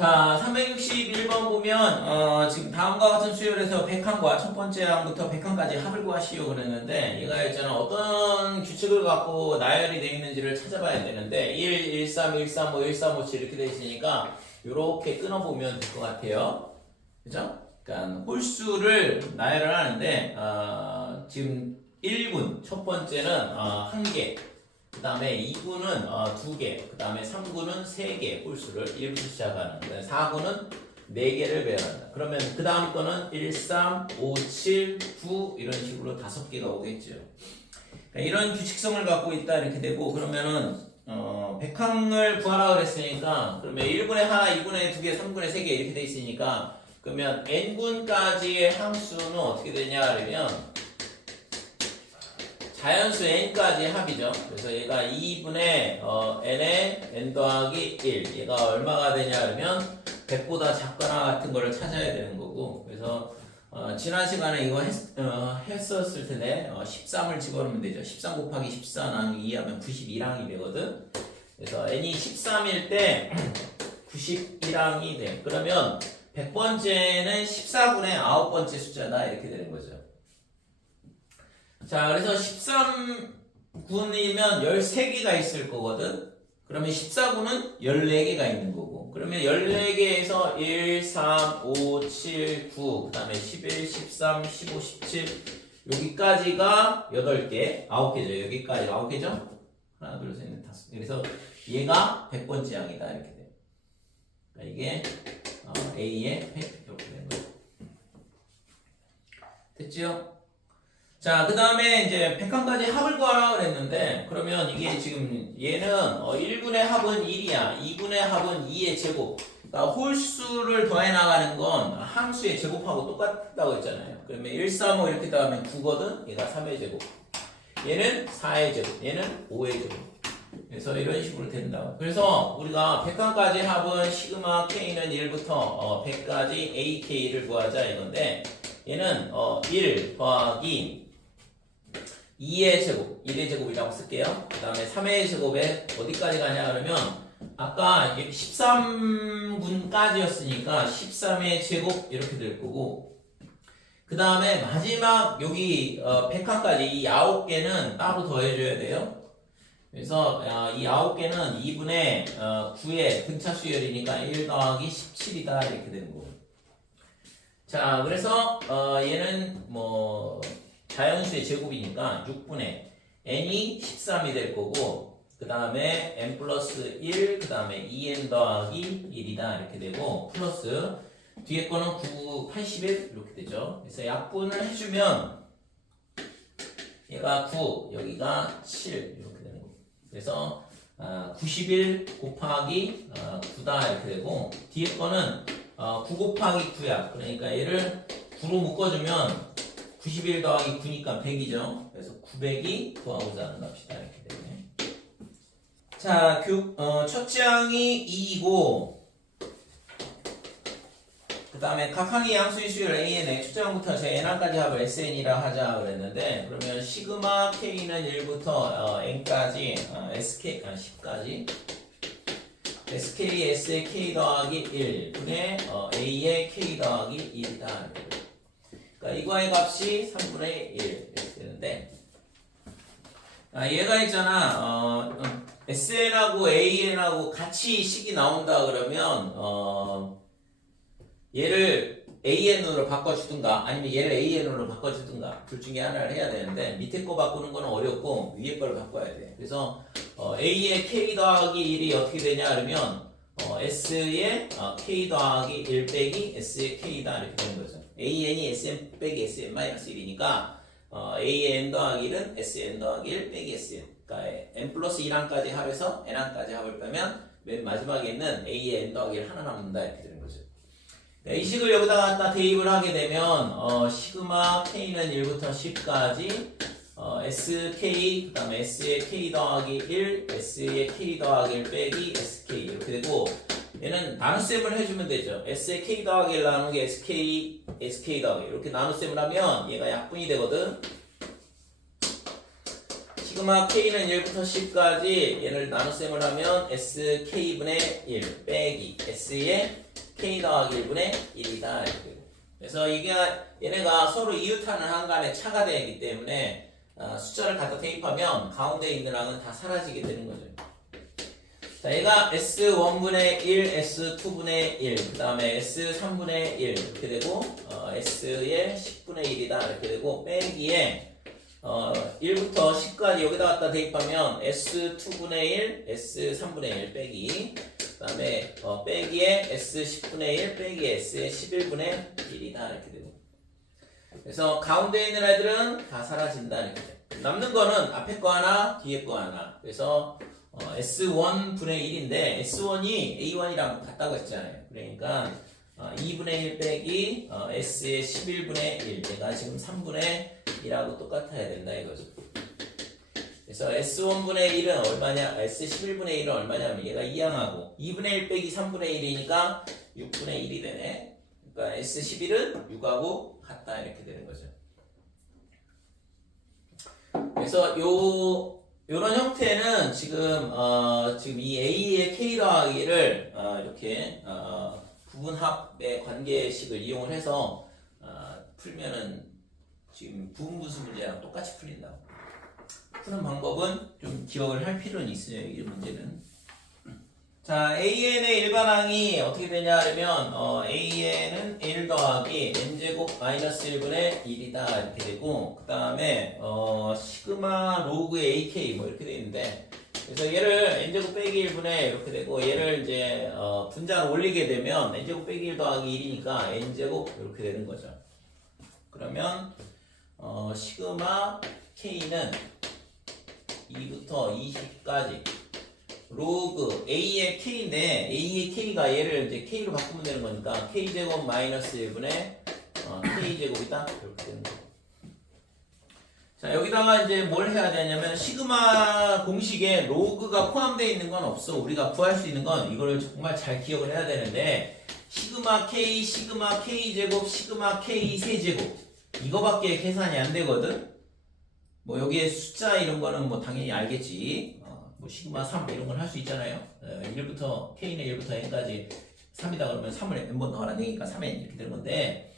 자, 361번 보면 지금 다음과 같은 수열에서 100항과 첫 번째 항부터 100항까지 합을 구하시오 그랬는데 얘가 있잖아 어떤 규칙을 갖고 나열이 되어 있는지를 찾아봐야 되는데 1, 1, 3, 1, 3, 5, 1, 3, 5, 7 이렇게 되어 있으니까 이렇게 끊어보면 될 것 같아요. 그죠? 그러니까 홀수를 나열을 하는데 지금 1군 첫 번째는 1개, 그 다음에 2구는 2개, 그 다음에 3구는 3개 홀수를 1부터 시작하는, 4구는 4개를 배열한다. 그러면 그 다음 거는 1, 3, 5, 7, 9 이런 식으로 5개가 오겠죠. 그러니까 이런 규칙성을 갖고 있다 이렇게 되고, 그러면은 100항을 구하라 그랬으니까 그러면 1분의 하나, 2분의 2개, 3분의 3개 이렇게 돼 있으니까 그러면 n군까지의 항수는 어떻게 되냐 그러면 자연수 n까지 합이죠. 그래서 얘가 2분의 n의 n 더하기 1 얘가 얼마가 되냐 그러면 100보다 작거나 같은 거를 찾아야 되는 거고, 그래서 지난 시간에 이거 했었을 텐데 13을 집어넣으면 되죠. 13 곱하기 14 나누기 2 하면 91항이 되거든. 그래서 n이 13일 때 91항이 돼. 그러면 100번째는 14분의 9번째 숫자다 이렇게 되는 거죠. 자, 그래서 13군이면 13개가 있을 거거든. 그러면 14군은 14개가 있는 거고. 그러면 14개에서 1, 3, 5, 7, 9, 그 다음에 11, 13, 15, 17 여기까지가 8개, 9개죠. 여기까지 9개죠? 하나, 둘, 셋, 넷, 다섯. 그래서 얘가 100번째 항이다 이렇게 돼요. 그러니까 이게 A의 100 이렇게 되는 거예요. 됐죠? 자, 그 다음에 이제 100항까지 합을 구하라 그랬는데, 그러면 이게 지금 얘는 1분의 합은 1이야. 2분의 합은 2의 제곱. 그러니까 홀수를 더해 나가는 건 항수의 제곱하고 똑같다고 했잖아요. 그러면 1, 3, 5 이렇게 더하면 9거든? 얘가 3의 제곱. 얘는 4의 제곱. 얘는 5의 제곱. 그래서 이런 식으로 된다. 그래서 우리가 100항까지 합은 시그마 K는 1부터 100까지 AK를 구하자 이건데, 얘는 1 더하기 2의 제곱, 1의 제곱이라고 쓸게요. 그 다음에 3의 제곱에 어디까지 가냐 그러면 아까 13군까지였으니까 13의 제곱 이렇게 될 거고, 그 다음에 마지막 여기 100항까지 이 9개는 따로 더해줘야 돼요. 그래서 이 9개는 2분의 9의 등차 수열이니까 1 더하기 17이다 이렇게 되는 거고. 자, 그래서 얘는 뭐 자연수의 제곱이니까 6분의 n이 13이 될 거고, 그 다음에 n 플러스 1, 그 다음에 2n 더하기 1이다 이렇게 되고, 플러스 뒤에 거는 9, 81 이렇게 되죠. 그래서 약분을 해주면 얘가 9, 여기가 7 이렇게 되는 거고, 그래서 91 곱하기 9다 이렇게 되고, 뒤에 거는 9 곱하기 9야. 그러니까 얘를 9로 묶어주면 91 더하기 9니까 100이죠. 그래서 900이 구하고자 하는 값이다. 이렇게 되네. 자, 첫째 항이 2이고, 그 다음에 각 항이 양수의 수열 AN에 첫째 항부터 제 N항까지 합을 SN이라 하자 그랬는데, 그러면 시그마 K는 1부터 N까지, SK, 10까지, SK, S의 K 더하기 1 분의 A의 K 더하기 1이다. 그러니까 이거의 값이 3분의 1 이렇게 되는데, 얘가 있잖아. SN하고 AN하고 같이 식이 나온다 그러면 얘를 AN으로 바꿔주든가 아니면 얘를 AN으로 바꿔주든가 둘 중에 하나를 해야 되는데, 밑에 거 바꾸는 거는 어렵고 위에 거를 바꿔야 돼. 그래서 A의 K 더하기 1이 어떻게 되냐 그러면 S의 K 더하기 1 빼기 S의 K다 이렇게 되는 거죠. AN이 SN 빼기 SN 마이너스 1이니까 AN 더하기 1은 SN 더하기 1 빼기 SN. 그러니까 N 플러스 1항까지 합해서 N항까지 합을 빼면 맨 마지막에 있는 AN 더하기 1 하나 남는다 이렇게 되는 거죠. 이 식을 여기다 갖다 대입을 하게 되면 시그마 K는 1부터 10까지 SK, 그 다음에 S의 K 더하기 1, S의 K 더하기 1 빼기 SK 이렇게 되고, 얘는 나눗셈을 해주면 되죠. S의 K 더하기 1 나누기 SK, SK 더하기 이렇게 나눗셈을 하면 얘가 약분이 되거든. 시그마 K는 1부터 10까지 얘를 나눗셈을 하면 SK분의 1 빼기 S의 k 더하기 1분의 1이다. 그래서 이게 얘네가 서로 이웃하는 한간에 차가 되기 때문에 숫자를 갖다 대입하면 가운데 있는 항은 다 사라지게 되는 거죠. 자, 얘가 S1분의 1, S2분의 1, 그 다음에 S3분의 1 이렇게 되고 S의 10분의 1이다 이렇게 되고 빼기에 1부터 10까지 여기다 갖다 대입하면 S2분의 1, S3분의 1 빼기 그 다음에 빼기에 S10분의 1 빼기에 S의 11분의 1이다 이렇게 되고 그래서 가운데 있는 애들은 다 사라진다 이렇게 돼. 남는 거는 앞에 거 하나 뒤에 거 하나 그래서 S1분의 1인데 S1이 A1이랑 같다고 했잖아요. 그러니까 2분의 1 빼기 S의 11분의 1 얘가 지금 3분의 1하고 똑같아야 된다 이거죠. 그래서 S1분의 1은 얼마냐 S11분의 1은 얼마냐면 얘가 2항하고 2분의 1 빼기 3분의 1이니까 6분의 1이 되네. 그러니까 S11은 6하고 같다 이렇게 되는 거죠. 그래서 요런 형태는 지금 이 A의 K 더하기를 이렇게 부분합의 관계식을 이용을 해서 풀면은 지금 부분분수 문제랑 똑같이 풀린다고. 푸는 방법은 좀 기억을 할 필요는 있어요. 이 문제는. 자, AN의 일반항이 어떻게 되냐 하면 AN은 1 더하기 n제곱 마이너스 1분의 1이다 이렇게 되고 그 다음에 시그마 로그 AK 뭐 이렇게 되어 있는데 그래서 얘를 n제곱 빼기 1분의 이렇게 되고 얘를 이제 분자를 올리게 되면 n제곱 빼기 1 더하기 1이니까 n제곱 이렇게 되는 거죠. 그러면 시그마 K는 2부터 20까지 로그 A의 K인데 A의 K가 얘를 이제 K로 바꾸면 되는 거니까 K제곱 마이너스 1분의 K제곱이다 이렇게 되는 거예요. 자, 여기다가 이제 뭘 해야 되냐면 시그마 공식에 로그가 포함되어 있는 건 없어. 우리가 구할 수 있는 건 이거를 정말 잘 기억을 해야 되는데 시그마 K, 시그마 K제곱, 시그마 K 세제곱 이거밖에 계산이 안 되거든. 뭐 여기에 숫자 이런 거는 뭐 당연히 알겠지. 뭐 시그마 3 이런 걸 할 수 있잖아요. 1부터 K는 1부터 N까지 3이다 그러면 3을 N번 더하라 되니까 3N 이렇게 되는 건데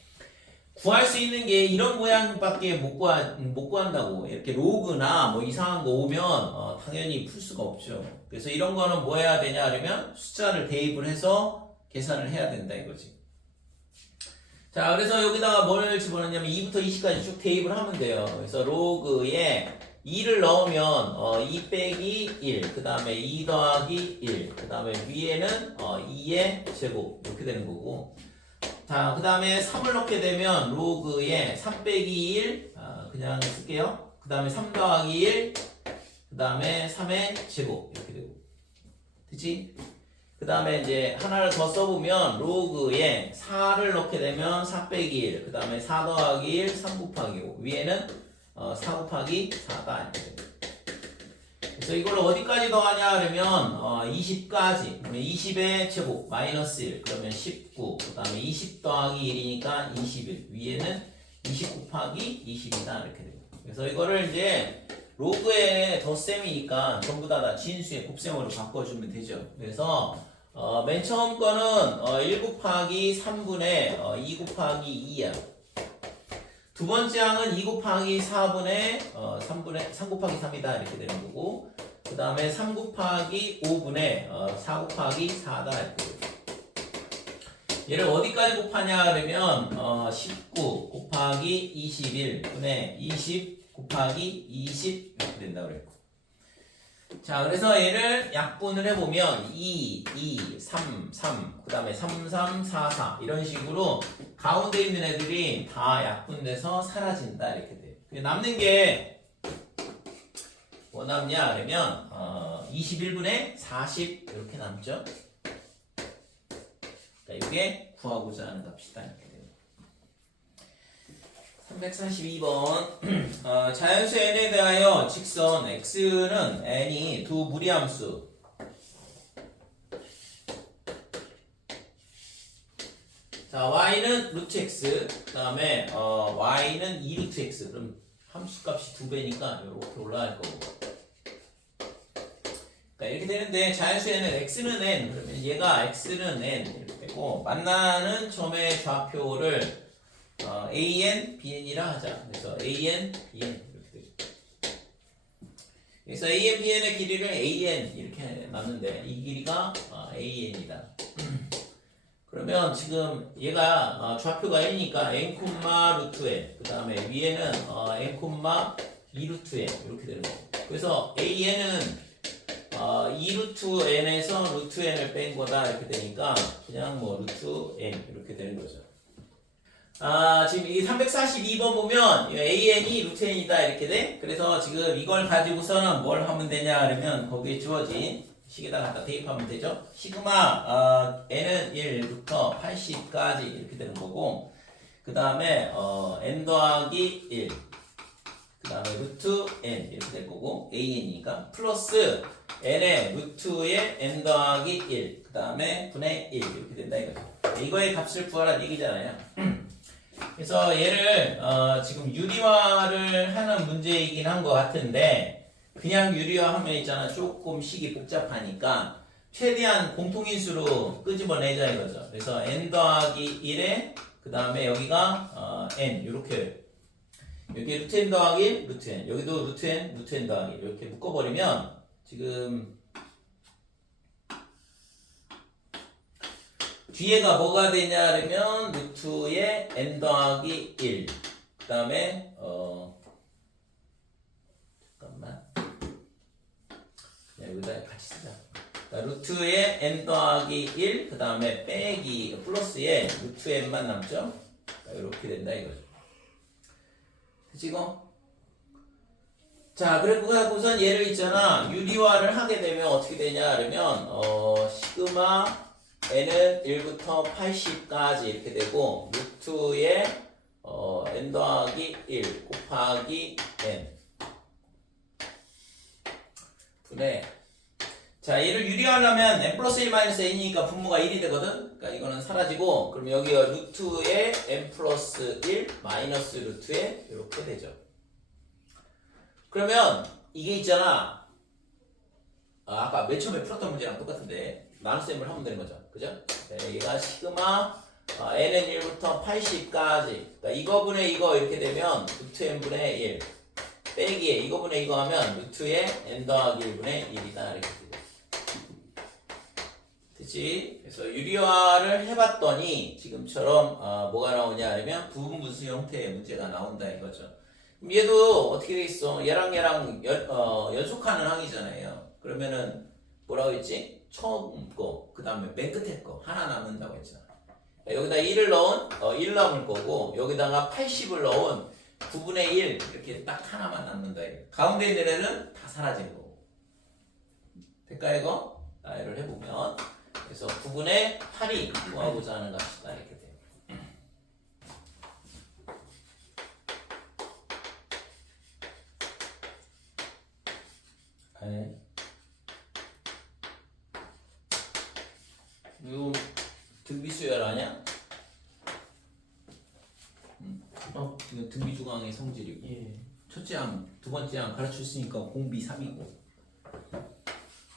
구할 수 있는 게 이런 모양밖에 못 구한다고. 이렇게 로그나 뭐 이상한 거 오면 당연히 풀 수가 없죠. 그래서 이런 거는 뭐 해야 되냐 하면 숫자를 대입을 해서 계산을 해야 된다 이거지. 자, 그래서 여기다가 뭘 집어넣냐면 2부터 20까지 쭉 대입을 하면 돼요. 그래서 로그에 2를 넣으면 2 빼기 1, 그 다음에 2 더하기 1, 그 다음에 위에는 2의 제곱 이렇게 되는 거고 자, 그 다음에 3을 넣게 되면 로그에 3 빼기 1 그냥 쓸게요. 그 다음에 3 더하기 1, 그 다음에 3의 제곱 이렇게 되고 그치? 그 다음에 이제 하나를 더 써보면 로그에 4를 넣게 되면 4 빼기 1, 그 다음에 4 더하기 1, 3 곱하기 5 위에는 4 곱하기 4가 그래서 이걸 어디까지 더하냐 그러면 20까지 그러면 20의 제곱 마이너스 1 그러면 19 그 다음에 20 더하기 1이니까 21 위에는 20 곱하기 20이다 이렇게 돼요. 그래서 이거를 이제 로그의 덧셈이니까 전부 다 진수의 곱셈으로 바꿔주면 되죠. 그래서 맨 처음 거는 1 곱하기 3분의 2 곱하기 2야. 두 번째 항은 2 곱하기 4분의 3 곱하기 3이다 이렇게 되는 거고 그 다음에 3 곱하기 5분의 4 곱하기 4다 이렇게 되고 얘를 어디까지 곱하냐 그러면 19 곱하기 21 분의 20 곱하기 20 이렇게 된다고 그랬고 자, 그래서 얘를 약분을 해보면 2, 2, 3, 3, 그 다음에 3, 3, 4, 4 이런 식으로 가운데 있는 애들이 다 약분돼서 사라진다 이렇게 돼요. 남는 게 뭐 남냐 그러면 21분의 40 이렇게 남죠. 자, 이게 구하고자 하는 값이다 이렇게 돼요. 342번 자연수 n에 대하여 직선 x는 n이 두 무리함수 자 y는 루트 x 그 다음에 y는 2루트 x 그럼 함수값이 2배니까 이렇게 올라갈 거고 그러니까 이렇게 되는데 자연수에는 x는 n 그러면 얘가 x는 n 이렇게 되고 만나는 점의 좌표를 an, bn이라 하자. 그래서 an, bn 이렇게 되죠. 그래서 an, bn의 길이를 an 이렇게 놨는데 이 길이가 an이다. 그러면 지금 얘가 좌표가 n이니까 n, 루트 n 그 다음에 위에는 n, 2 루트 n 이렇게 되는 거고 그래서 an은 2 루트 n에서 루트 n을 뺀 거다 이렇게 되니까 그냥 뭐 루트 n 이렇게 되는 거죠. 지금 이 342번 보면 an이 루트 n이다 이렇게 돼. 그래서 지금 이걸 가지고서는 뭘 하면 되냐 그러면 거기에 주어진 식에다 갖다 대입하면 되죠. 시그마 n은 1부터 80까지 이렇게 되는 거고 그 다음에 n 더하기 1 그 다음에 루트 n 이렇게 될 거고 an이니까 플러스 n의 루트에 n 더하기 1 그 다음에 분의 1 이렇게 된다 이거죠. 이거의 값을 구하라는 얘기잖아요. 그래서 얘를 지금 유리화를 하는 문제이긴 한 것 같은데 그냥 유리화하면 있잖아 조금 식이 복잡하니까 최대한 공통인수로 끄집어내자 이거죠. 그래서 n 더하기 1에 그 다음에 여기가 n 이렇게 여기 루트 n 더하기 1, 루트 n 여기도 루트 n 더하기 1 이렇게 묶어버리면 지금 뒤에가 뭐가 되냐 그러면 루트에 n 더하기 1 그 다음에 잠깐만 여기다 같이 쓰자. 루트에 n 더하기 1 그 다음에 빼기 플러스에 루트 n만 남죠. 이렇게 된다 이거죠. 그치고? 자, 그리고 우선 얘를 있잖아. 유리화를 하게 되면 어떻게 되냐, 그러면, 시그마 n은 1부터 80까지 이렇게 되고, 루트에, n 더하기 1 곱하기 n. 분의. 자, 얘를 유리화하려면 n 플러스 1 마이너스 n이니까 분모가 1이 되거든? 그러니까 이거는 사라지고, 그럼 여기가 루트에 n 플러스 1 마이너스 루트에 이렇게 되죠. 그러면 이게 있잖아. 아까 맨 처음에 풀었던 문제랑 똑같은데, 나눗셈을 하면 되는 거죠. 그죠? 네, 얘가 시그마 n은 1부터 80까지. 그러니까 이거분의 이거 이렇게 되면 루트 n분의 1. 빼기에 이거분의 이거 하면 루트에 n 더하기 1분의 1이다. 이렇게 되죠. 그치? 그래서 유리화를 해봤더니 지금처럼 뭐가 나오냐 하면 부분분수 형태의 문제가 나온다 이거죠. 그럼 얘도 어떻게 돼 있어? 얘랑 연속하는 항이잖아요. 그러면은 뭐라고 했지? 처음 거, 그 다음에 맨 끝에 거 하나 남는다고 했잖아. 여기다 1을 넣은 1 남을 거고 여기다가 80을 넣은 9분의 1 이렇게 딱 하나만 남는다. 가운데 있는 애는 다 사라진 거고. 될까 이거? 이를 해보면 그래서 9분의 8이 구하고자 하는 값이다 이렇게 돼요. 네. 이거 등비수열 아니야? 이거 등비조강의 성질이고 첫째 항, 두 번째 항 가르쳤으니까 공비 3이고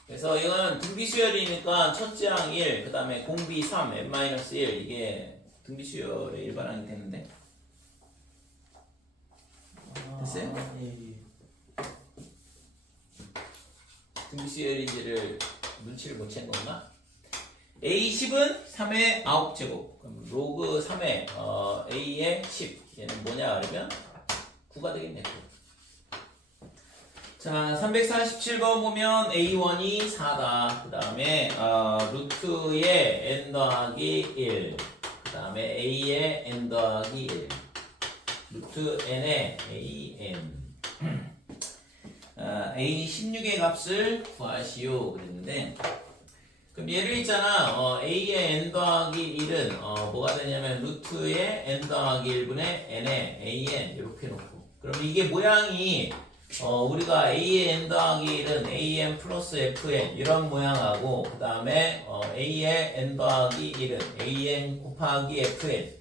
그래서 이거는 등비수열이니까 첫째 항 1, 그 다음에 공비 3, n-1 이게 등비수열의 일반항이 되는데 됐어요? 등비수열인지를 눈치를 못 챈 건가? A10은 3의 9제곱 그럼 로그 3의 A의 10 얘는 뭐냐 그러면 9가 되겠네. 자 347번 보면 A1이 4다. 그 다음에 루트의 n 더하기 1 그 다음에 A의 n 더하기 1 루트 n의 AN A16의 값을 구하시오 그랬는데 그럼 얘를 있잖아 A의 n 더하기 1은 뭐가 되냐면 루트의 n 더하기 1분의 n의 AN 이렇게 놓고 그럼 이게 모양이 우리가 A의 n 더하기 1은 AN 플러스 FN 이런 모양하고 그 다음에 A의 n 더하기 1은 AN 곱하기 FN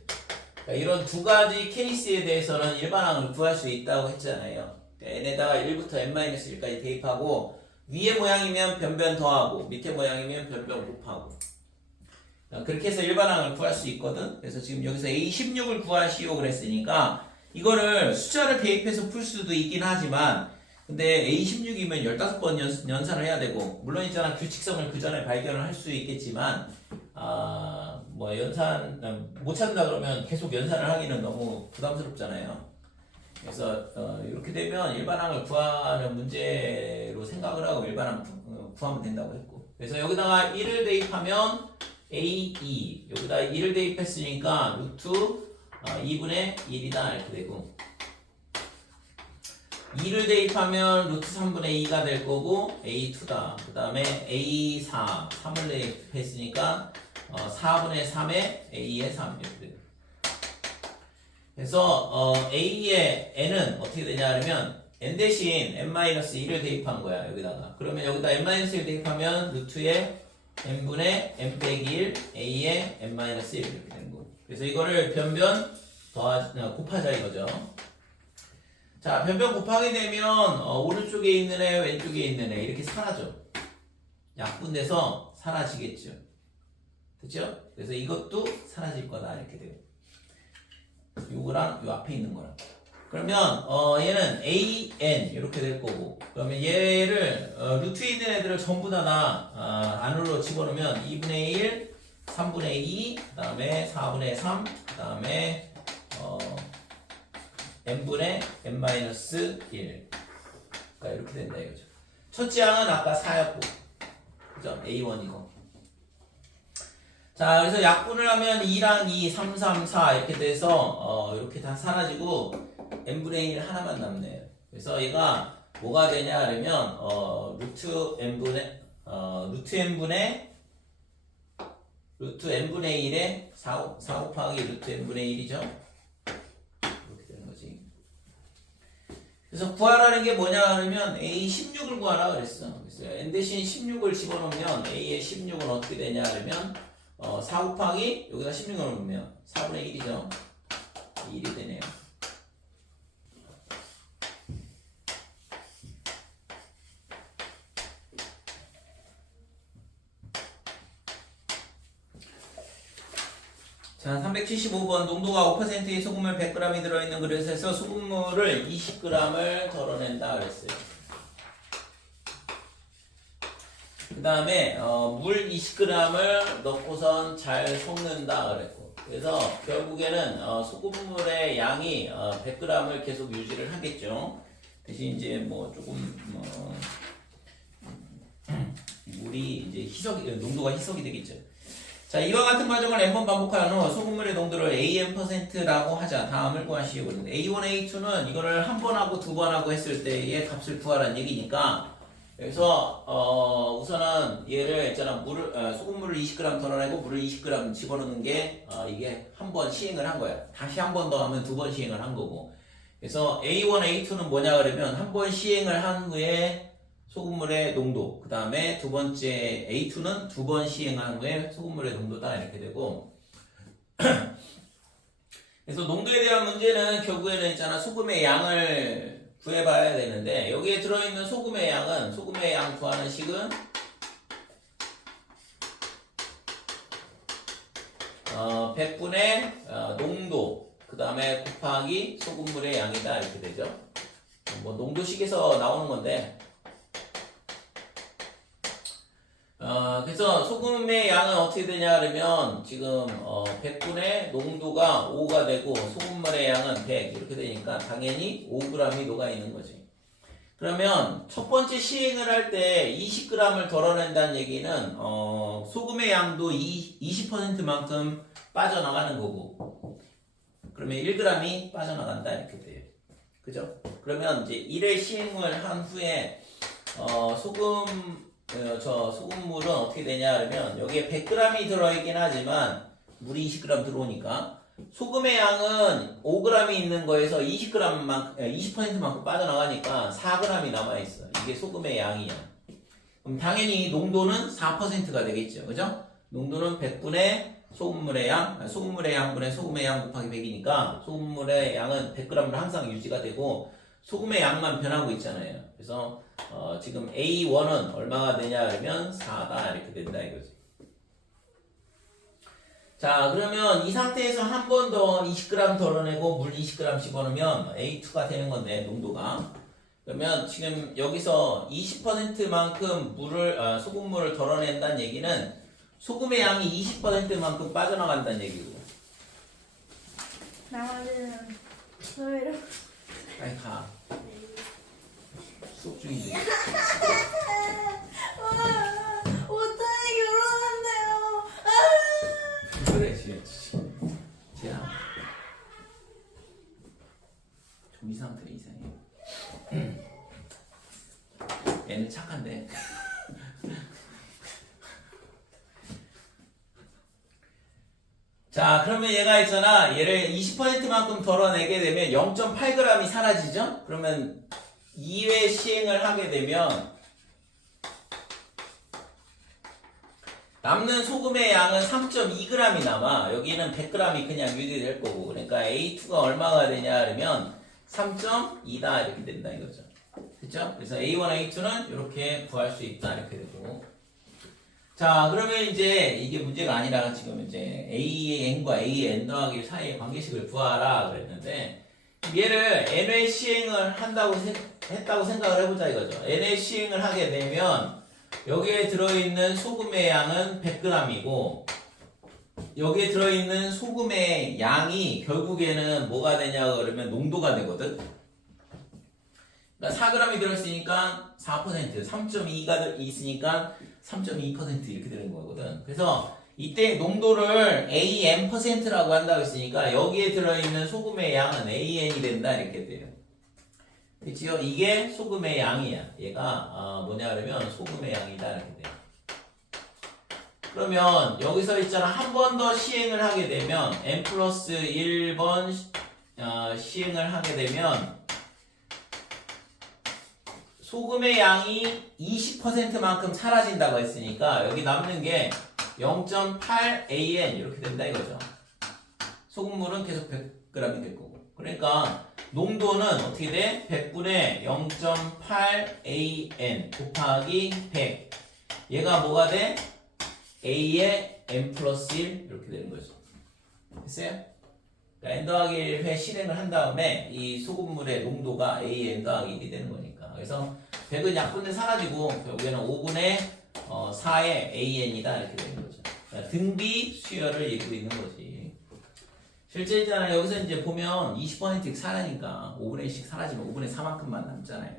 그러니까 이런 두 가지 케이스에 대해서는 일반항을 구할 수 있다고 했잖아요. n에다가 1부터 n-1까지 대입하고 위에 모양이면 변변 더하고 밑에 모양이면 변변 곱하고 그렇게 해서 일반항을 구할 수 있거든. 그래서 지금 여기서 A16을 구하시오 그랬으니까 이거를 숫자를 대입해서 풀 수도 있긴 하지만 근데 A16이면 15번 연산을 해야 되고 물론 있잖아 규칙성을 그 전에 발견을 할 수 있겠지만 뭐 연산 못 찾는다 그러면 계속 연산을 하기는 너무 부담스럽잖아요. 그래서 이렇게 되면 일반항을 구하는 문제로 생각을 하고 일반항 구하면 된다고 했고 그래서 여기다가 1을 대입하면 A2 여기다 1을 대입했으니까 루트 2분의 1이다 이렇게 되고 2를 대입하면 루트 3분의 2가 될 거고 A2다. 그 다음에 A4 3을 대입했으니까 4분의 3에 A의 3 이렇게 되고 그래서 A의 n은 어떻게 되냐 하면 n 대신 n-1을 대입한 거야 여기다가 그러면 여기다 n-1 대입하면 루트에 n분의 n 빼기 1 A의 n-1 이렇게 되는 거 그래서 이거를 변변 곱하자 이거죠. 자, 변변 곱하게 되면 오른쪽에 있는 애, 왼쪽에 있는 애 이렇게 사라져. 약분돼서 사라지겠죠. 그죠? 그래서 이것도 사라질 거다 이렇게 돼요. 요거랑 요 앞에 있는 거랑. 그러면 얘는 AN 이렇게 될 거고 그러면 얘를 루트에 있는 애들을 전부 다 안으로 집어넣으면 2분의 1, 3분의 2, 그 다음에 4분의 3, 그 다음에 n분의 n-1 그러니까 이렇게 된다 이거죠. 첫째 항은 아까 4였고 그죠? A1이고 자 그래서 약분을 하면 2랑 2, 3, 3, 4 이렇게 돼서 이렇게 다 사라지고 n분의 1 하나만 남네요. 그래서 얘가 뭐가 되냐 하면 루트 n분의 1에 4 곱하기 루트 n분의 1이죠. 그래서 구하라는 게 뭐냐 하면 A16을 구하라 그랬어. 그래서 n 대신 16을 집어넣으면 A의 16은 어떻게 되냐 하면 4 곱하기 여기다 16을 넣으면 4분의 1이죠. 1이 되네요. 자, 375번 농도가 5%의 소금물 100g이 들어있는 그릇에서 소금물을 20g을 덜어낸다 그랬어요. 그 다음에 물 20g을 넣고선 잘 섞는다 그랬고 그래서 결국에는 소금물의 양이 100g을 계속 유지를 하겠죠. 대신 이제 뭐 조금 물이 이제 농도가 희석이 되겠죠. 자, 이와 같은 과정을 n번 반복한 후 소금물의 농도를 AN%라고 하자. 다음을 구하시오. 그런데 A1, A2는 이거를 한 번 하고 두 번 하고 했을 때의 값을 구하라는 얘기니까 그래서 우선은 얘를 있잖아 소금물을 20g 덜어내고 물을 20g 집어넣는 게 이게 한 번 시행을 한 거야. 다시 한 번 더 하면 두 번 시행을 한 거고. 그래서 A1, A2는 뭐냐 그러면 한 번 시행을 한 후에 소금물의 농도, 그 다음에 두 번째 A2는 두 번 시행한 후에 소금물의 농도다 이렇게 되고 그래서 농도에 대한 문제는 결국에는 있잖아 소금의 양을 구해봐야 되는데 여기에 들어있는 소금의 양 구하는 식은 100분의 농도 그 다음에 곱하기 소금물의 양이다 이렇게 되죠. 뭐 농도식에서 나오는 건데 그래서 소금의 양은 어떻게 되냐 그러면 지금 100분의 농도가 5가 되고 소금물의 양은 100 이렇게 되니까 당연히 5g이 녹아있는 거지. 그러면 첫 번째 시행을 할 때 20g을 덜어낸다는 얘기는 소금의 양도 20%만큼 빠져나가는 거고 그러면 1g이 빠져나간다 이렇게 돼요. 그죠? 그러면 이제 1회 시행을 한 후에 소금물은 어떻게 되냐 그러면 여기에 100g이 들어있긴 하지만 물이 20g 들어오니까 소금의 양은 5g이 있는 거에서 20%만큼 빠져나가니까 4g이 남아있어. 이게 소금의 양이야. 그럼 당연히 농도는 4%가 되겠죠. 그죠? 농도는 100분의 소금물의 양분의 소금의 양 곱하기 100이니까 소금물의 양은 100g으로 항상 유지가 되고 소금의 양만 변하고 있잖아요. 그래서 지금 A1은 얼마가 되냐 그러면 4다 이렇게 된다 이거지. 자, 그러면 이 상태에서 한 번 더 20g 덜어내고 물 20g 집어넣으면 A2가 되는 건데, 농도가. 그러면 지금 여기서 20%만큼 소금물을 덜어낸다는 얘기는 소금의 양이 20%만큼 빠져나간다는 얘기고. 나머지는 소외로. 빨리 가. 수업 중인데. 어떻게 결혼한대요? 그래, 지금. 쟤야. 좀 이 상태 이상해. 얘는 착한데. 자, 그러면 얘가 있잖아. 얘를 20%만큼 덜어내게 되면 0.8g이 사라지죠? 그러면 2회 시행을 하게 되면 남는 소금의 양은 3.2g이 남아. 여기는 100g이 그냥 유지될 거고. 그러니까 A2가 얼마가 되냐 그러면 3.2다 이렇게 된다 이거죠. 그렇죠? 그래서 A1, A2는 이렇게 구할 수 있다 이렇게 되고. 자, 그러면 이제 이게 문제가 아니라 지금 이제 AN과 AN 더하기 사이의 관계식을 구하라 그랬는데, 얘를 N회 시행을 했다고 생각을 해보자 이거죠. N회 시행을 하게 되면 여기에 들어있는 소금의 양은 100g이고 여기에 들어있는 소금의 양이 결국에는 뭐가 되냐 그러면 농도가 되거든. 그러니까 4g이 들어있으니까 4%, 3.2가 있으니까 3.2% 이렇게 되는 거거든. 그래서 이때 농도를 AN%라고 한다고 했으니까 여기에 들어있는 소금의 양은 AN이 된다 이렇게 돼요. 그치요? 이게 소금의 양이야. 얘가 뭐냐 그러면 소금의 양이다 이렇게 돼요. 그러면 여기서 있잖아, 한 번 더 시행을 하게 되면 N 플러스 1번 시행을 하게 되면 소금의 양이 20%만큼 사라진다고 했으니까 여기 남는 게 0.8AN 이렇게 된다 이거죠. 소금물은 계속 100g이 될 거고. 그러니까 농도는 어떻게 돼? 100분의 0.8AN 곱하기 100. 얘가 뭐가 돼? A의 N 플러스 1 이렇게 되는 거죠. 됐어요? 그러니까 N 더하기 1회 실행을 한 다음에 이 소금물의 농도가 AN 더하기 1이 되는 거니까. 그래서 100은 약분돼 사라지고 결국에는 5분의 4의 AN이다 이렇게 되는 거죠. 그러니까 등비 수열을 얘기하고 있는 거지. 실제 있잖아요. 여기서 이제 보면 20% 사라니까 5분의 1씩 사라지면 5분의 4만큼만 남잖아요.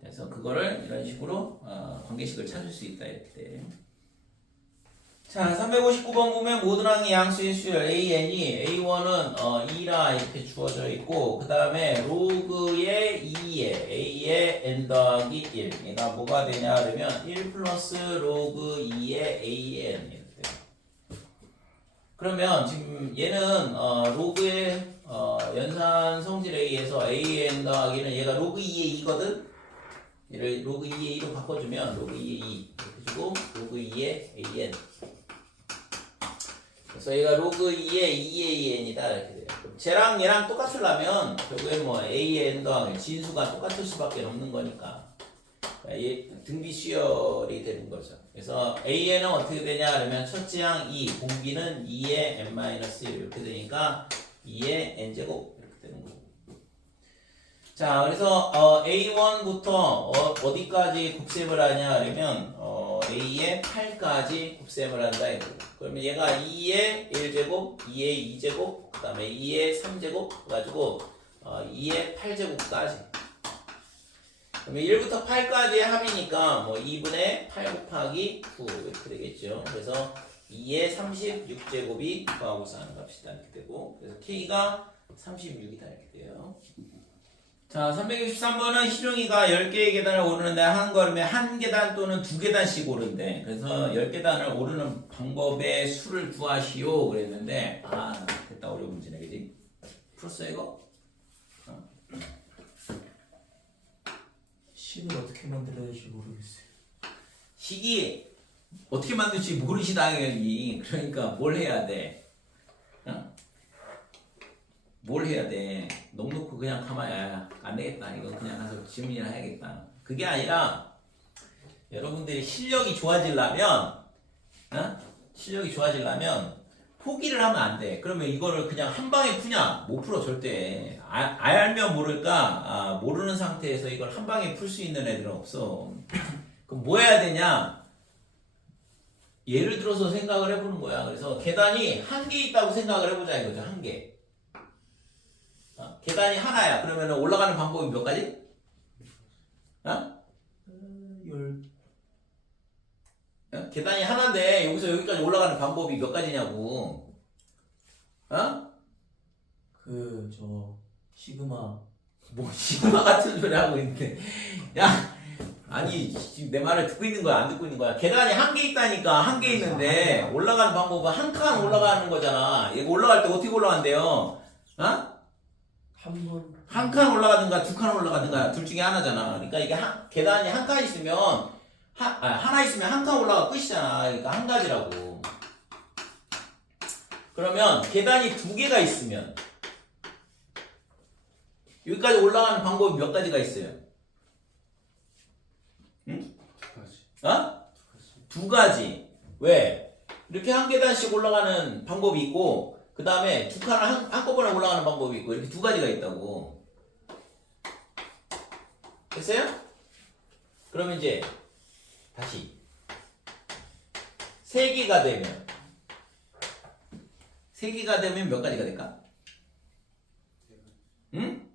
그래서 그거를 이런 식으로 관계식을 찾을 수 있다 이렇게 돼. 자, 359번 보면 모든 항이 양수의 수열 AN이 A1은 2라 이렇게 주어져 있고 그 다음에 로그의 2의 A의 N 더하기 1 얘가 뭐가 되냐 그러면 1 플러스 로그 2의 AN 이렇게 돼요. 그러면 지금 얘는 로그의 연산 성질에 의해서 AN 더하기는 얘가 로그 2의 2거든. 얘를 로그 2의 2로 바꿔주면 로그 2의 2 이렇게 주고 로그 2의 AN. 그래서 얘가 로그 2의 2AN이다 이렇게 돼요. 쟤랑 얘랑 똑같으려면 결국엔 뭐 AN 더하기 진수가 똑같을 수밖에 없는 거니까 얘 등비 수열이 되는 거죠. 그래서 AN은 어떻게 되냐 그러면 첫째 항 2, 공비는 2의 N-1 이렇게 되니까 2의 N제곱 이렇게 되는 거고. 자, 그래서 A1부터 어디까지 곱셈을 하냐 그러면 A의 8까지 곱셈을 한다 이거고. 그러면 얘가 2의 1제곱, 2의 2제곱, 그 다음에 2의 3제곱 해가지고 2의 8제곱까지. 그러면 1부터 8까지의 합이니까 뭐 2분의 8 곱하기 9 이렇게 되겠죠. 그래서 2의 36제곱이 구하고서 하는 값이다 이렇게 되고, 그래서 K가 36이다 이렇게 돼요. 자, 363번은 희룡이가 10개의 계단을 오르는데 한 걸음에 한 계단 또는 두 계단씩 오른대. 그래서 10계단을 오르는 방법의 수를 구하시오 그랬는데, 됐다, 어려운 문제네, 그지? 풀었어 이거? 식을 어떻게 만들어야 할지 모르겠어요. 식이 어떻게 만들지 모르시다, 당연히. 그러니까 뭘 해야 돼? 뭘 해야 돼? 넉놓고 그냥 가만히 안 되겠다. 이거 그냥 가서 질문이나 해야겠다. 그게 아니라 여러분들이 실력이 좋아지려면 실력이 좋아지려면 포기를 하면 안 돼. 그러면 이거를 그냥 한 방에 푸냐? 못 풀어 절대. 알면 모를까? 모르는 상태에서 이걸 한 방에 풀 수 있는 애들은 없어. 그럼 뭐 해야 되냐? 예를 들어서 생각을 해보는 거야. 그래서 계단이 한 개 있다고 생각을 해보자 이거죠. 한 개. 계단이 하나야. 그러면 올라가는 방법이 몇 가지? 계단이 하나인데 여기서 여기까지 올라가는 방법이 몇 가지냐고. 시그마. 뭐 시그마 같은 소리 하고 있는데. 야, 아니 지금 내 말을 듣고 있는 거야, 안 듣고 있는 거야? 계단이 한 개 있다니까. 한 개 있는데 올라가는 방법은 한 칸 올라가는 거잖아. 이거 올라갈 때 어떻게 올라간대요? 한 칸 올라가든가 두 칸 올라가든가 둘 중에 하나잖아. 그러니까 이게 계단이 한 칸 있으면 하나 있으면 한 칸 올라가 끝이잖아. 그러니까 한 가지라고. 그러면 계단이 두 개가 있으면 여기까지 올라가는 방법이 몇 가지가 있어요? 응? 두 가지. 왜? 이렇게 한 계단씩 올라가는 방법이 있고 그 다음에 두 칸을 한꺼번에 올라가는 방법이 있고 이렇게 두 가지가 있다고. 됐어요? 그러면 이제 다시 세 개가 되면 몇 가지가 될까? 응?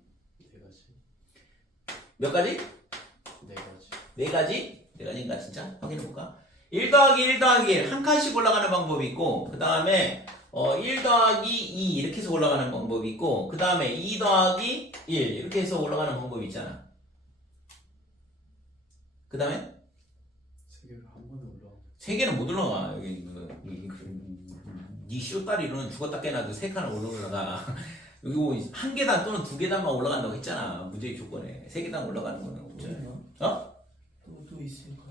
몇 가지? 네 가지? 네 가지인가 진짜? 확인해볼까? 1 더하기 1 더하기 1 한 칸씩 올라가는 방법이 있고 그 다음에 1 더하기 2 이렇게 해서 올라가는 방법이 있고 그 다음에 2 더하기 1 이렇게 해서 올라가는 방법이 있잖아. 그 다음에 세 개는 못 올라가. 여기 니 쇼다리로는 죽었다 깨나도 세 칸을 올라가. 여기 뭐 한 계단 또는 두 계단만 올라간다고 했잖아. 문제의 조건에. 세 계단 올라가는 거는 없잖아. 또 있을까?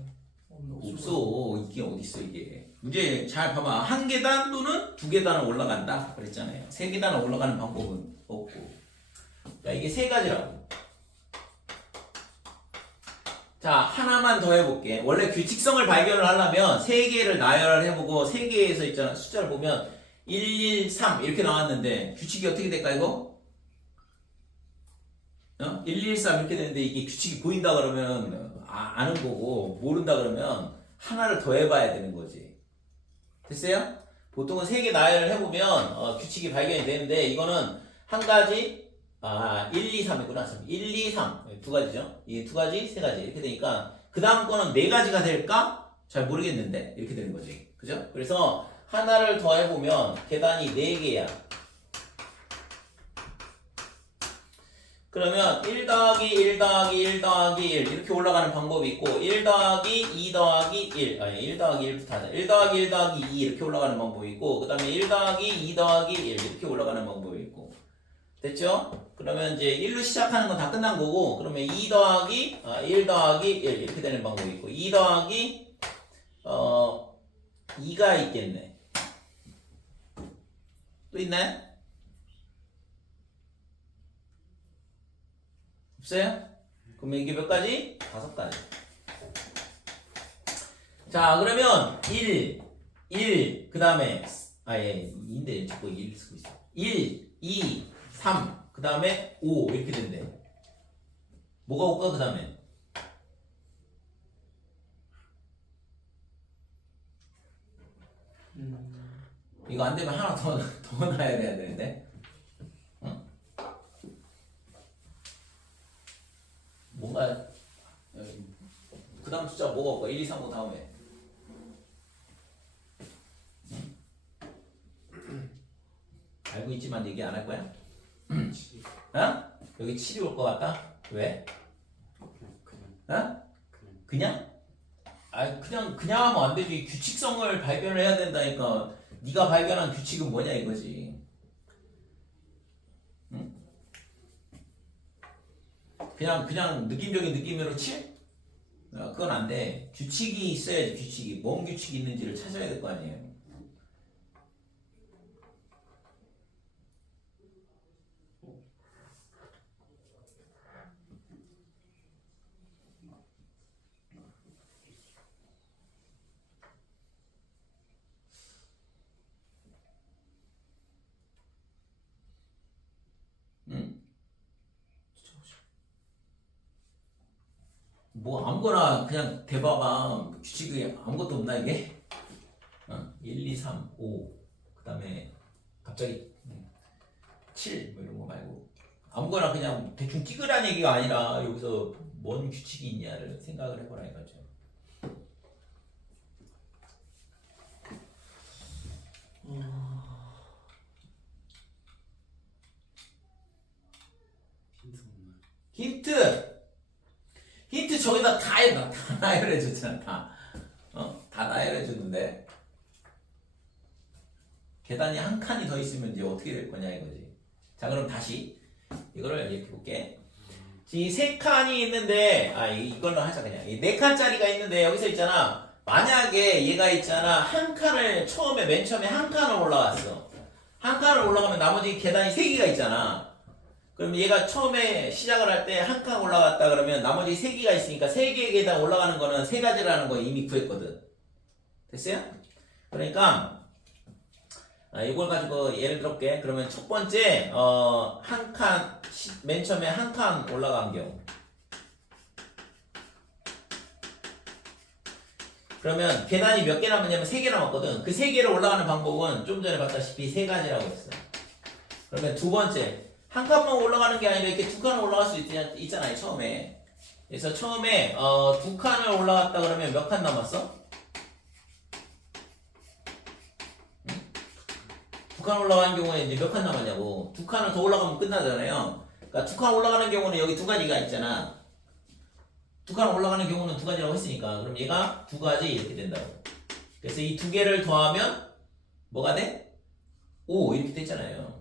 없어. 이게 어딨어 이게. 문제 잘 봐봐. 한 계단 또는 두 계단을 올라간다 그랬잖아요. 세 계단을 올라가는 방법은 없고. 자, 이게 세 가지라고. 자, 하나만 더 해볼게. 원래 규칙성을 발견을 하려면 세 개를 나열을 해보고 세 개에서 있잖아. 숫자를 보면 1, 1, 3 이렇게 나왔는데 규칙이 어떻게 될까 이거? 1, 1, 3 이렇게 되는데 이게 규칙이 보인다 그러면 아는 거고 모른다 그러면 하나를 더 해봐야 되는 거지. 됐어요? 보통은 세 개 나열을 해보면 규칙이 발견이 되는데 이거는 한 가지 1, 2, 3이구나. 1, 2, 3 두 가지죠. 이게 두 가지, 세 가지 이렇게 되니까 그 다음 거는 네 가지가 될까? 잘 모르겠는데 이렇게 되는 거지. 그죠? 그래서 하나를 더 해보면 계단이 4개야. 그러면 1 더하기 1 더하기 1 더하기 1 이렇게 올라가는 방법이 있고 1 더하기 2 더하기 1 아니 1 더하기 1부터 하자. 1 더하기 1 더하기 2 이렇게 올라가는 방법이 있고 그 다음에 1 더하기 2 더하기 1 이렇게 올라가는 방법이 있고 됐죠? 그러면 이제 1로 시작하는 건 다 끝난 거고 그러면 2 더하기 1 더하기 1 이렇게 되는 방법이 있고 2 더하기 2가 있겠네. 또 있나요? 없어요? 그러면 이게 몇 가지? 5가지. 자, 그러면 1, 그 다음에, 예, 2인데 자꾸 1 쓰고 있어. 1, 2, 3, 그 다음에 5, 이렇게 된대. 뭐가 올까, 그 다음에? 이거 안 되면 하나 더 넣어야 되는데. 뭔가 그 다음 숫자 뭐가 올까? 1, 2, 3, 5 다음에 알고 있지만 얘기 안 할 거야? 여기 7이 올 것 같다? 왜? 그냥? 그냥 하면 안 되지. 규칙성을 발견을 해야 된다니까. 네가 발견한 규칙은 뭐냐 이거지. 그냥 느낌적인 느낌으로 7? 그건 안 돼. 규칙이 있어야지, 규칙이. 뭔 규칙이 있는지를 찾아야 될 거 아니에요. 뭐 아무거나 그냥 대봐봐. 규칙이 아무것도 없나 이게? 1, 2, 3, 5. 그 다음에 갑자기 7. 뭐 이런 거 말고. 아무거나 그냥 대충 찍으라는 얘기가 아니라 여기서 뭔 규칙이 있냐를 생각을 해보라 이거죠. 힌트 저기다 다 해봐. 다 나열해줬잖아. 다 나열해줬는데 계단이 한 칸이 더 있으면 이제 어떻게 될 거냐 이거지. 자 그럼 다시 이거를 이렇게 볼게. 이 세 칸이 있는데 이걸로 하자 그냥. 이 네 칸짜리가 있는데 여기서 있잖아. 만약에 얘가 있잖아 한 칸을 처음에 맨 처음에 한 칸을 올라갔어. 한 칸을 올라가면 나머지 계단이 세 개가 있잖아. 그럼 얘가 처음에 시작을 할 때 한 칸 올라갔다 그러면 나머지 세 개가 있으니까 세 개의 계단 올라가는 거는 세 가지라는 거 이미 구했거든. 됐어요? 그러니까 이걸 가지고 예를 들어볼게. 그러면 첫 번째 한 칸 맨 처음에 한 칸 올라간 경우. 그러면 계단이 몇 개 남았냐면 세 개 남았거든. 그 세 개를 올라가는 방법은 좀 전에 봤다시피 세 가지라고 했어. 그러면 두 번째 한 칸만 올라가는 게 아니라 이렇게 두 칸을 올라갈 수 있잖아요 처음에. 그래서 처음에 두 칸을 올라갔다 그러면 몇 칸 남았어? 두 칸 올라가는 경우에 이제 몇 칸 남았냐고. 두 칸을 더 올라가면 끝나잖아요. 그러니까 두 칸 올라가는 경우는 여기 두 가지가 있잖아. 두 칸 올라가는 경우는 두 가지라고 했으니까 그럼 얘가 두 가지 이렇게 된다고. 그래서 이 두 개를 더하면 뭐가 돼? 5 이렇게 됐잖아요.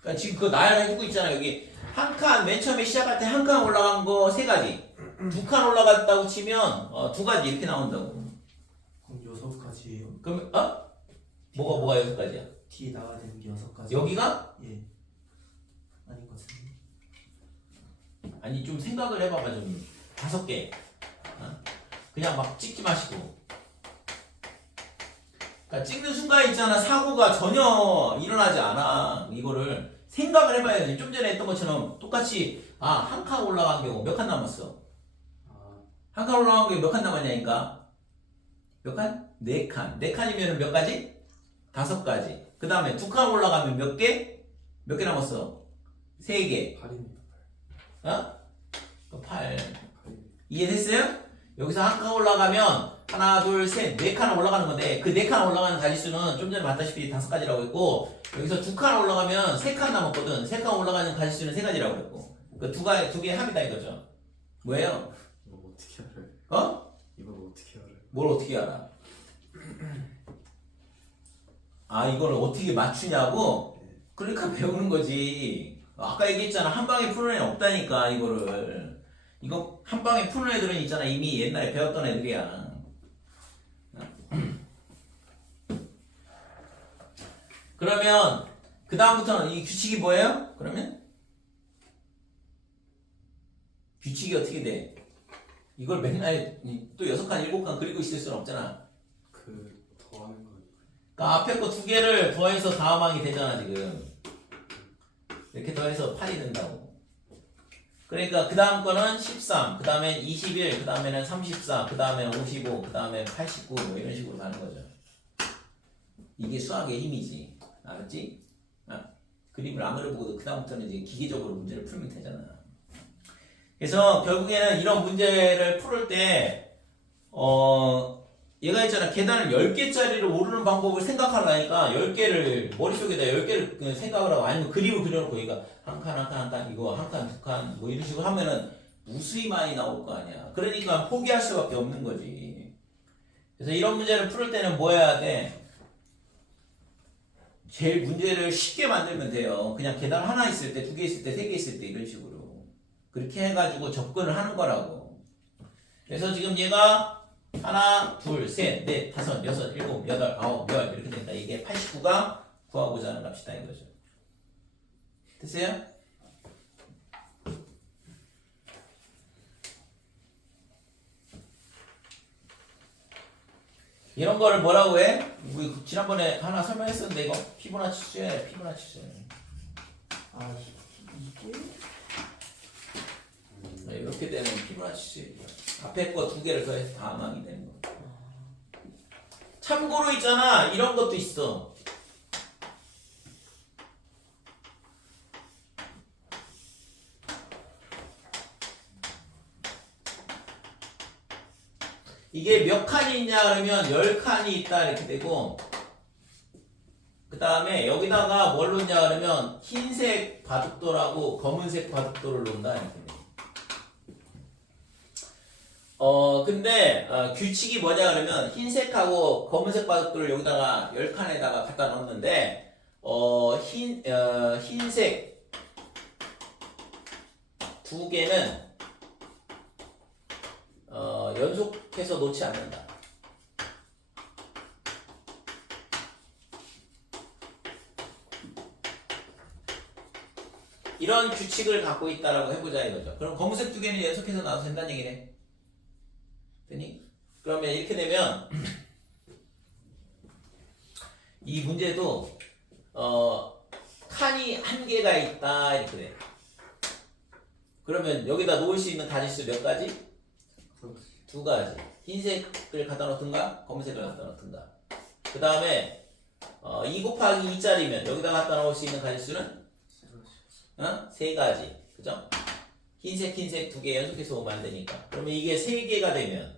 그러니까 지금 그거 나열해주고 있잖아. 여기 한 칸 맨 처음에 시작할 때 한 칸 올라간 거 세 가지. 두 칸 올라갔다고 치면 두 가지 이렇게 나온다고. 그럼 6가지예요? 그럼 뭐가 여섯 가지야? 뒤에 나와야 되는 게 6가지. 여기가? 예. 아닌 것 같은데. 아니 좀 생각을 해봐봐 좀. 5개. 그냥 막 찍지 마시고. 그러니까 찍는 순간 있잖아 사고가 전혀 일어나지 않아. 이거를 생각을 해봐야 돼. 좀 전에 했던 것처럼 똑같이 한 칸 올라간 경우 몇 칸 남았어? 한 칸 올라간 경우 몇 칸 남았냐니까. 몇 칸? 4칸. 4칸이면 몇 가지? 5가지. 그 다음에 두 칸 올라가면 몇 개? 몇 개 남았어? 3개. 8입니다. 8. 이해됐어요? 여기서 한 칸 올라가면 하나, 둘, 셋, 4칸 올라가는 건데 그 4칸 올라가는 가지수는 좀 전에 봤다시피 5가지라고 했고 여기서 두 칸 올라가면 3칸 남았거든. 3칸 올라가는 가지수는 3가지라고 했고 그 두 개의 합이다 이거죠. 뭐예요? 이거 어떻게 알아요? 이걸 어떻게 알아요? 뭘 어떻게 알아? 이걸 어떻게 맞추냐고? 그러니까 배우는 거지. 아까 얘기했잖아. 한 방에 푸는 애는 없다니까 이거를. 이거 한 방에 푸는 애들은 있잖아. 이미 옛날에 배웠던 애들이야. 그러면 그 다음부터는 이 규칙이 뭐예요? 그러면 규칙이 어떻게 돼? 이걸 맨날 또 6칸, 7칸 그리고 있을 수는 없잖아. 더하는 거. 그러니까 앞에 거 두 개를 더해서 다음항이 되잖아 지금. 이렇게 더해서 8이 된다고. 그러니까 그 다음 거는 13, 그 다음엔 21, 그 다음에는 34, 그 다음에 55, 그 다음에 89 뭐 이런 식으로 가는 거죠. 이게 수학의 힘이지. 알았지? 그림을 안 그려보고도 그 다음부터는 이제 기계적으로 문제를 풀면 되잖아. 그래서 결국에는 이런 문제를 풀을 때 얘가 있잖아. 계단을 10개짜리를 오르는 방법을 생각하려니까 10개를 머릿속에다 10개를 생각을 하고 아니면 그림을 그려놓고 얘가 한 칸 이거 한 칸, 두 칸 뭐 이런 식으로 하면은 무수히 많이 나올 거 아니야. 그러니까 포기할 수밖에 없는 거지. 그래서 이런 문제를 풀을 때는 뭐 해야 돼? 제일 문제를 쉽게 만들면 돼요. 그냥 계단 하나 있을 때, 2개 있을 때, 3개 있을 때 이런 식으로 그렇게 해가지고 접근을 하는 거라고. 그래서 지금 얘가 하나, 둘, 셋, 넷, 다섯, 여섯, 일곱, 여덟, 아홉, 열 이렇게 된다. 이게 89가 구하고자 하는 값이다 이거죠. 됐어요? 이런 거를 뭐라고 해? 우리 지난번에 하나 설명했었는데 이거 피보나치 수열, 피보나치 수열. 이게? 이렇게 되면 피부나치 수열이야. 앞에 거 두 개를 더해서 다항이 되는 거. 참고로 있잖아, 이런 것도 있어. 이게 몇 칸이 있냐 그러면 10칸이 있다 이렇게 되고, 그 다음에 여기다가 뭘 놓냐 그러면 흰색 바둑돌하고 검은색 바둑돌을 놓는다 이렇게 돼. 근데 규칙이 뭐냐 그러면 흰색하고 검은색 바둑돌을 여기다가 10칸에다가 갖다 놓는데 흰색 두 개는 연속해서 놓지 않는다. 이런 규칙을 갖고 있다라고 해보자 이거죠. 그럼 검은색 두 개는 연속해서 나와도 된다는 얘기네. 되니? 그러면 이렇게 되면 이 문제도 칸이 한 개가 있다 이렇게 돼. 그러면 여기다 놓을 수 있는 가지수 몇 가지? 두 가지. 흰색을 갖다 놓든가 검은색을 갖다 놓든가. 그 다음에 2 곱하기 2짜리면 여기다 갖다 놓을 수 있는 가지수는 세 가지. 그죠? 흰색 두 개 연속해서 오면 안 되니까. 그러면 이게 세 개가 되면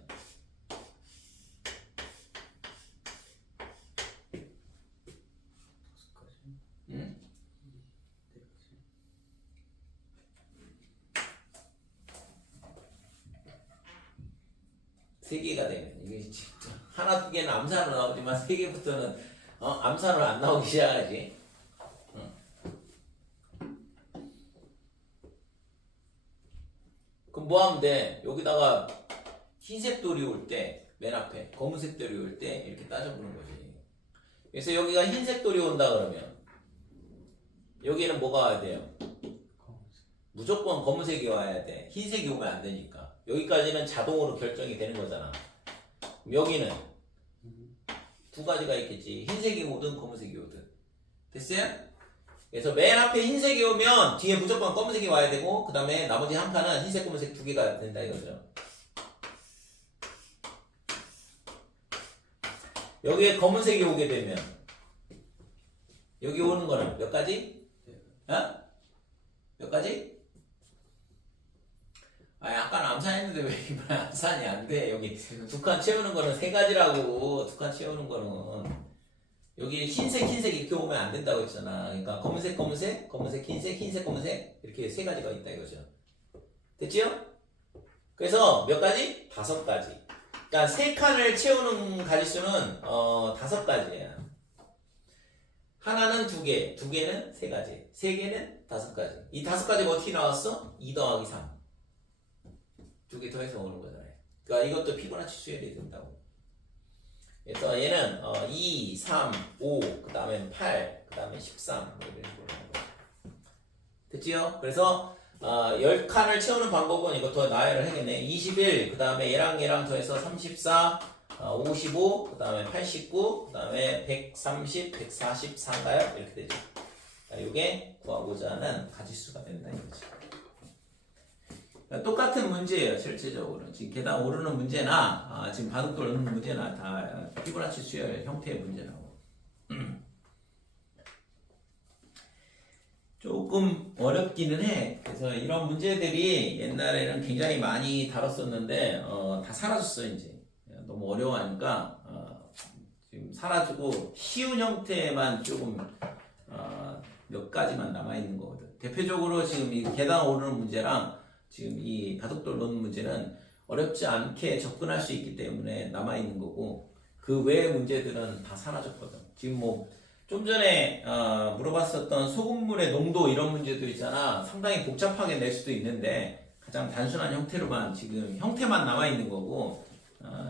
세 개가 되면 이게 진짜 하나 두 개는 암산으로 나오지만 세 개부터는 암산으로 안 나오기 시작하지. 그럼 뭐 하면 돼? 여기다가 흰색 돌이 올 때 맨 앞에 검은색 돌이 올 때 이렇게 따져보는 거지. 그래서 여기가 흰색 돌이 온다 그러면 여기는 뭐가 와야 돼요? 무조건 검은색이 와야 돼. 흰색이 오면 안 되니까. 여기까지는 자동으로 결정이 되는 거잖아. 여기는 두 가지가 있겠지. 흰색이 오든 검은색이 오든. 됐어요? 그래서 맨 앞에 흰색이 오면 뒤에 무조건 검은색이 와야 되고, 그 다음에 나머지 한 칸은 흰색, 검은색 두 개가 된다 이거죠. 여기에 검은색이 오게 되면 여기 오는 거는 몇 가지? 몇 가지? 약간 암산했는데 왜 이번에 암산이 안 돼? 여기 두 칸 채우는 거는 세 가지라고. 두 칸 채우는 거는 여기 흰색 이렇게 오면 안 된다고 했잖아. 그러니까 검은색 흰색 검은색 이렇게 세 가지가 있다 이거죠. 됐지요? 그래서 몇 가지? 5가지. 그러니까 세 칸을 채우는 가지수는 5가지야. 하나는 2개, 2개는 3가지, 3개는 5가지. 이 5가지가 어떻게 나왔어? 2 더하기 3. 2개 더해서 오는 거잖아요. 그러니까 이것도 피보나치 수열이 된다고. 그래서 얘는 2, 3, 5, 그 다음에 8, 그 다음에 13 이런 식으로 하는 거예요. 됐지요? 그래서 10칸을 채우는 방법은 이것도 나열을 해야겠네. 21, 그 다음에 얘랑 더해서 34, 55, 그 다음에 89, 그 다음에 130, 144인가요? 이렇게 되죠. 이게 구하고자 하는 가지수가 된다 이거지. 똑같은 문제예요, 실제적으로. 지금 계단 오르는 문제나, 지금 바둑돌 넣는 문제나 다 피보나치 수열 형태의 문제라고. 조금 어렵기는 해. 그래서 이런 문제들이 옛날에는 굉장히 많이 다뤘었는데, 다 사라졌어, 이제. 너무 어려워하니까, 지금 사라지고, 쉬운 형태만 조금, 몇 가지만 남아있는 거거든. 대표적으로 지금 이 계단 오르는 문제랑, 지금 이 바둑돌 놓는 문제는 어렵지 않게 접근할 수 있기 때문에 남아있는 거고, 그 외의 문제들은 다 사라졌거든. 지금 뭐 좀 전에 물어봤었던 소금물의 농도 이런 문제도 있잖아. 상당히 복잡하게 낼 수도 있는데 가장 단순한 형태로만 지금 형태만 남아있는 거고,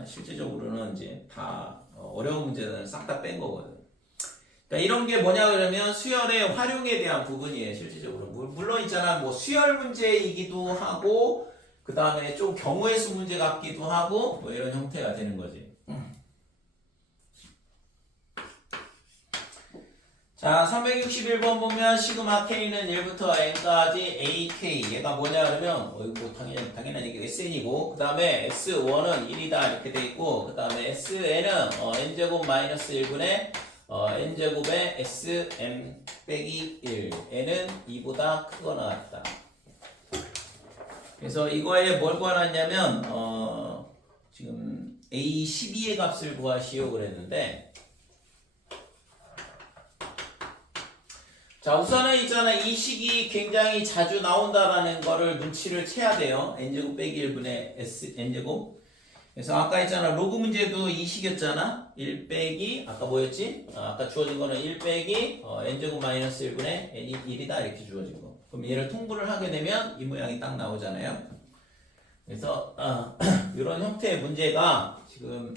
실제적으로는 이제 다 어려운 문제들은 싹 다 뺀 거거든. 그러니까 이런 게 뭐냐 그러면 수열의 활용에 대한 부분이에요, 실질적으로. 물론 있잖아, 뭐 수열 문제이기도 하고, 그 다음에 좀 경우의 수 문제 같기도 하고, 뭐 이런 형태가 되는 거지. 자, 361번 보면 시그마 K는 1부터 N까지 AK. 얘가 뭐냐 그러면 이거 당연한 얘기 SN이고, 그 다음에 S1은 1이다 이렇게 돼 있고, 그 다음에 SN은 N제곱 마이너스 1분의 N제곱의 SM 빼기 1. N은 2보다 크거나 같다. 그래서 이거에 뭘 구하놨냐면 지금 A12의 값을 구하시오 그랬는데, 자, 우선은 있잖아. 이 식이 굉장히 자주 나온다라는 거를 눈치를 채야 돼요. n제곱 빼기 1분의 s n제곱. 그래서 아까 있잖아. 로그 문제도 이 식이었잖아. 1 빼기 아까 뭐였지? 아까 주어진 거는 1 빼기 n제곱 마이너스 1분의 n이 1이다 이렇게 주어진 거. 그럼 얘를 통분을 하게 되면 이 모양이 딱 나오잖아요. 그래서 이런 형태의 문제가 지금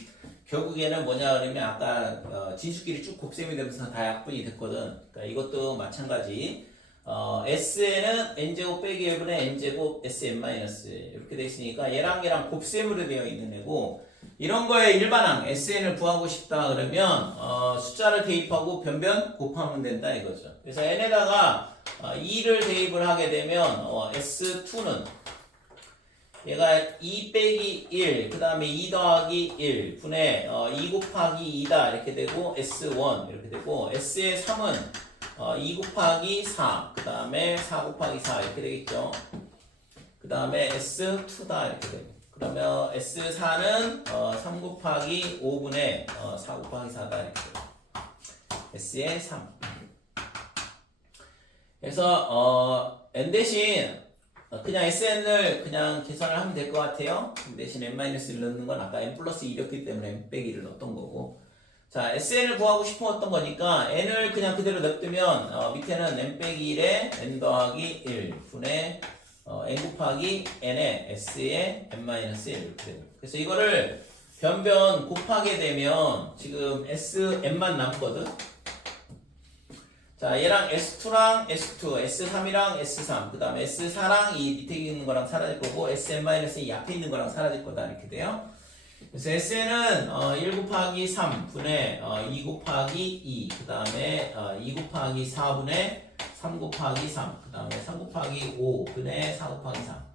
결국에는 뭐냐 그러면 아까 진수끼리 쭉 곱셈이 되면서 다 약분이 됐거든. 그러니까 이것도 마찬가지. SN은 n제곱 빼기 1분의 n제곱 SM-1 이렇게 돼 있으니까 얘랑 곱셈으로 되어 있는 애고, 이런 거에 일반항 SN을 구하고 싶다 그러면 숫자를 대입하고 변변 곱하면 된다 이거죠. 그래서 n에다가 2를 대입을 하게 되면 S2는 얘가 2 빼기 1, 그 다음에 2 더하기 1 분의 2 곱하기 2다 이렇게 되고 S1 이렇게 되고, S의 3은 2 곱하기 4, 그 다음에 4 곱하기 4 이렇게 되겠죠. 그 다음에 S2다 이렇게 되고, 그러면 S4는 3 곱하기 5분의 4 곱하기 4다 이렇게 되고, S의 3. 그래서 N 대신 그냥 SN을 그냥 계산을 하면 될 것 같아요. 대신 N-를 넣는 건 아까 N 플러스 2였기 때문에 N 빼기를 넣었던 거고. 자, SN을 구하고 싶었던 거니까 N을 그냥 그대로 냅두면 밑에는 N 빼기 1에 N 더하기 1 분의 N 곱하기 N에 S의 N-1 이렇게 돼요. 그래서 이거를 변변 곱하게 되면 지금 SN만 남거든. 자, 얘랑 S2랑 S2, S3이랑 S3, 그 다음에 S4랑 이 밑에 있는 거랑 사라질 거고, SM-이 앞에 있는 거랑 사라질 거다 이렇게 돼요. 그래서 SN은 1 곱하기 3 분의 2 곱하기 2, 그 다음에 2 곱하기 4분의 3 곱하기 3, 그 다음에 3 곱하기 5 분의 4 곱하기 3.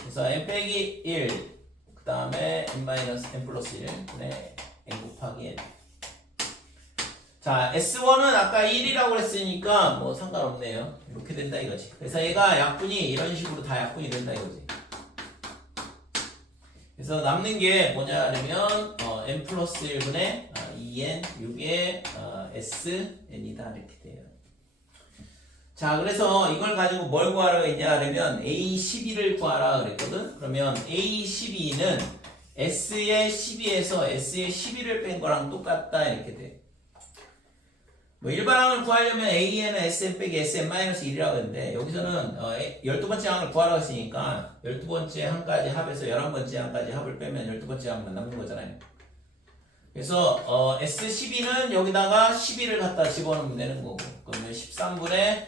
그래서 n 빼기 1, 그 다음에 n 플러스 1 분의 n 곱하기 n. 자, S1은 아까 1이라고 했으니까 뭐 상관없네요. 이렇게 된다 이거지. 그래서 얘가 약분이 이런 식으로 다 약분이 된다 이거지. 그래서 남는 게 뭐냐 하면 n 플러스 1분의 2n 6의 SN이다 이렇게 돼요. 자, 그래서 이걸 가지고 뭘 구하라고 했냐 하면 A12를 구하라 그랬거든. 그러면 A12는 S의 12에서 S의 11을 뺀 거랑 똑같다 이렇게 돼. 뭐 일반항을 구하려면 AN은 SM 빼기 SM-1이라고 했는데, 여기서는 12번째 항을 구하라고 했으니까 12번째 항까지 합해서 11번째 항까지 합을 빼면 12번째 항만 남는 거잖아요. 그래서 S12는 여기다가 12를 갖다 집어넣으면 되는 거고, 그러면 13분의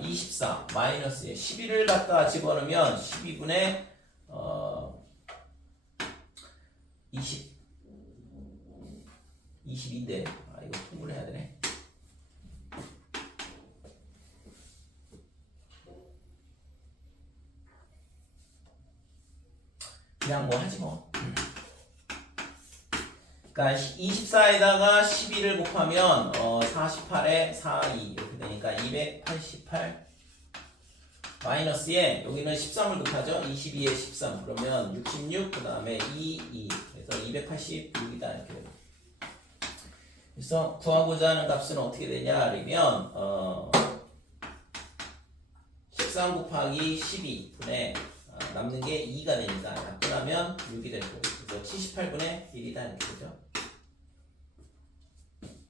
24 마이너스에 11을 갖다 집어넣으면 12분의 22인데 이거 통분을 해야 되네. 그냥 뭐 하지 뭐. 그러니까 24에다가 12를 곱하면 48에 4, 2 이렇게 되니까 288 마이너스에 여기는 13을 곱하죠. 22에 13 그러면 66 그 다음에 2 그래서 286이다 이렇게 돼요. 그래서 구하고자 하는 값은 어떻게 되냐 그러면 13 곱하기 12분의 남는 게 2가 되니까 약분하면 6이 될 거고, 그래서 78분의 1이다 이렇게 되죠.